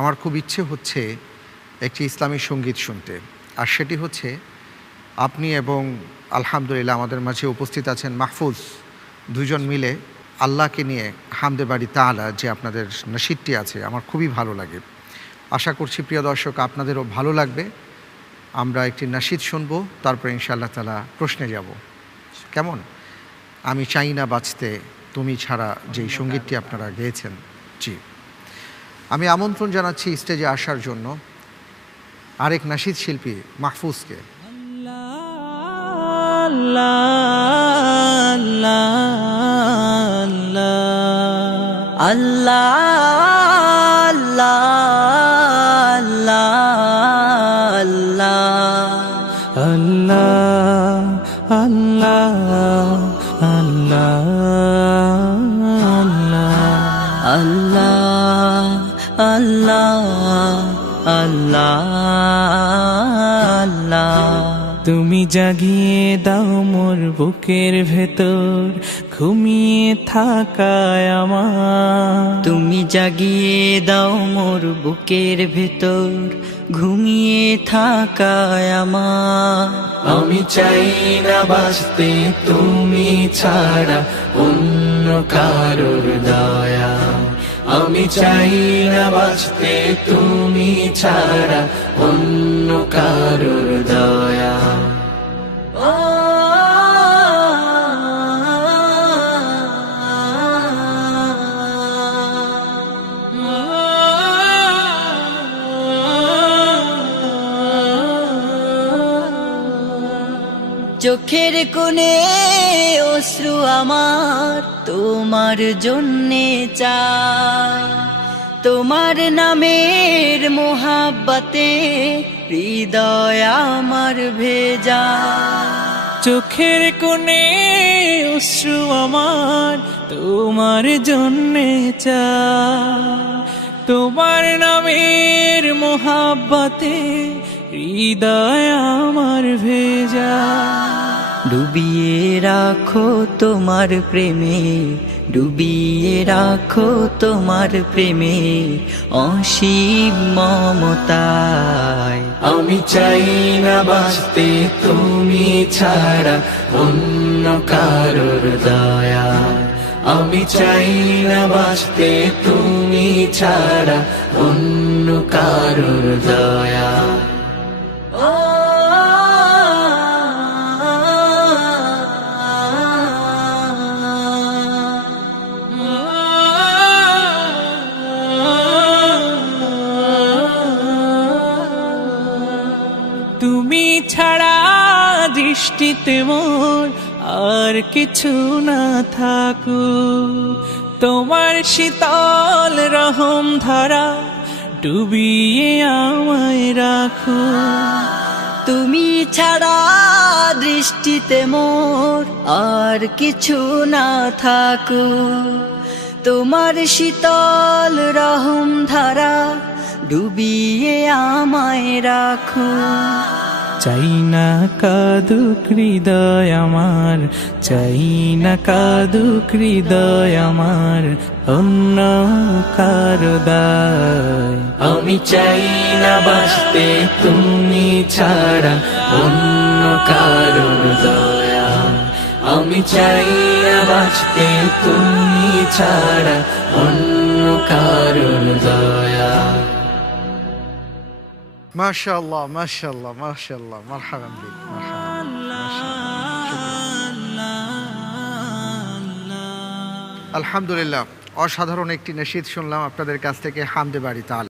আমার খুব ইচ্ছে হচ্ছে একটি ইসলামী সঙ্গীত শুনতে, আর সেটি হচ্ছে আপনি এবং আলহামদুলিল্লাহ আমাদের মাঝে উপস্থিত আছেন মাহফুজ, দুজন মিলে আল্লাহকে নিয়ে হামদে বাড়ি তাআলা যে আপনাদের নশীদটি আছে আমার খুবই ভালো লাগে। আশা করছি প্রিয় দর্শক আপনাদেরও ভালো লাগবে। আমরা একটি নশীদ শুনবো, তারপর ইনশাআল্লাহ তাআলা প্রশ্নে যাব। কেমন? আমি চাই না বাঁচতে তুমি ছাড়া, যেই সঙ্গীতটি আপনারা গেয়েছেন। জি, আমি আমন্ত্রণ জানাচ্ছি স্টেজে আসার জন্য আরেক নশীদ শিল্পী মাহফুজকে। তুমি জাগিয়ে দাও মোর বুকের ভেতর ঘুমিয়ে থাকায় আমার, তুমি জাগিয়ে দাও মোর বুকের ভেতর ঘুমিয়ে থাকায় আমার। আমি চাই না বাঁচতে তুমি ছাড়া অন্য কারোর দয়া, আমি চাই না বাঁচতে তুমি ছাড়া অন্য কারোর দয়া। চোখের কোণে অশ্রু আমার তোমার জন্যে চাই, তোমার নামের মোহাব্বতে হৃদয় আমার ভেজা। চোখের কোণে অশ্রু আমার তোমার জন্যে চাই, তোমার নামের মোহাব্বতে হৃদয় আমার ভেজা। ডুবিয়ে রাখো তোমার প্রেমে, ডুবিয়ে রাখো তোমার প্রেমে অসীম মমতায়। আমি চাই না বাঁচতে তুমি ছাড়া অন্য কারোর দয়া, আমি চাই না বাঁচতে তুমি ছাড়া অন্য কারোর দয়া। তুমি ছাড়া দৃষ্টিতে মোর আর কিছু না থাকু, তোমার শীতল রহম ধারা ডুবিয়ে আমায় রাখো। তুমি ছাড়া দৃষ্টিতে মোর আর কিছু না থাকু, তোমার শীতল রহম ধারা ডুবিয়ে আমায় রাখো। চাই না কাদুক হৃদয় আমার, চাই না কাদুক হৃদয় আমার অন্য কারো দায়। আমি চাই না বাঁচতে তুমি ছাড়া অন্য কারোর দয়া, আমি চাই না বাঁচতে তুমি ছাড়া অন্য কারোর দয়া। মাশাআল্লাহ, মাশাআল্লাহ, মাশাআল্লাহ, মারহাবান বিক, মারহাবান, মাশাআল্লাহ। আলহামদুলিল্লাহ, অসাধারণ একটি নশীদ শুনলাম আপনাদের কাছ থেকে হামদে বাড়ি তাআলা।